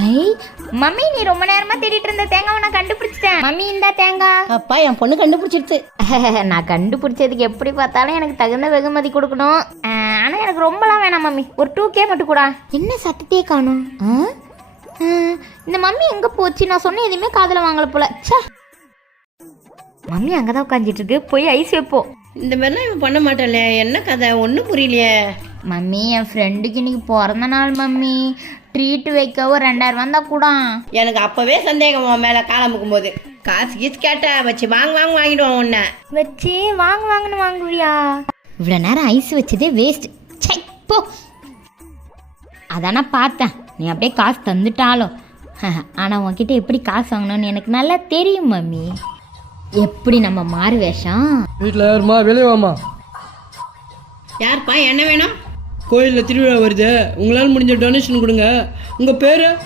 ஐ mummy, நீ ரொம்ப நேரமா தேடிட்டு இருந்த தேங்காவை நான் கண்டுபிடிச்சிட்டேன். மம்மி, இந்தா தேங்காய். அப்பா என் பொண்ணு கண்டுபிடிச்சிடுச்சு. நான் கண்டுபிடிச்சதுக்கு எப்படி பார்த்தாலும் எனக்கு தகுந்த வெகுமதி கொடுக்கணும். ஆனா எனக்கு ரொம்பலாம் வேணாம் மம்மி, ஒரு 2K மட்டும் கூட. என்ன சத்தத்தையே காணும்? இந்த மம்மி எங்க போச்சு? நான் சொன்ன எதுவுமே காதுல வாங்கல போல. ச்சே, மம்மி அங்கதான் உட்காந்துட்டு இருக்கு, போய் ஐஸ் வைப்போம். இந்த மாதிரிலாம் இவன் பண்ண மாட்டாளே, என்ன கதை ஒன்றும் புரியலையே. மம்மி, என் ஃப்ரெண்டுக்கு இன்னைக்கு பிறந்த நாள் மம்மி, ட்ரீட் வைக்கவோ 2000 தான் கூட. எனக்கு அப்பவே சந்தேகம் உன் மேல காலமுக்கும் போது. காசு கீசு கேட்டா வச்சு வாங்கிடுவான் உன்னை. வச்சு வாங்குன்னு வாங்குவியா? இவ்வளோ நேரம் ஐஸ் வச்சதே வேஸ்ட். போ. அதானே பார்த்தேன், நீ அப்படியே காசு தந்துட்டாலும். ஆனால் உன்கிட்ட எப்படி காசு வாங்கணும்னு எனக்கு நல்லா தெரியும் மம்மி. எப்படி நம்ம மாறு வேஷம்? வீட்டில் யாருமா வெளியே வாமா. யாருப்பா, என்ன வேணும்? கோயிலில் திருவிழா வருது, உங்களால் முடிஞ்ச டொனேஷன் கொடுங்க. உங்கள் பேர்?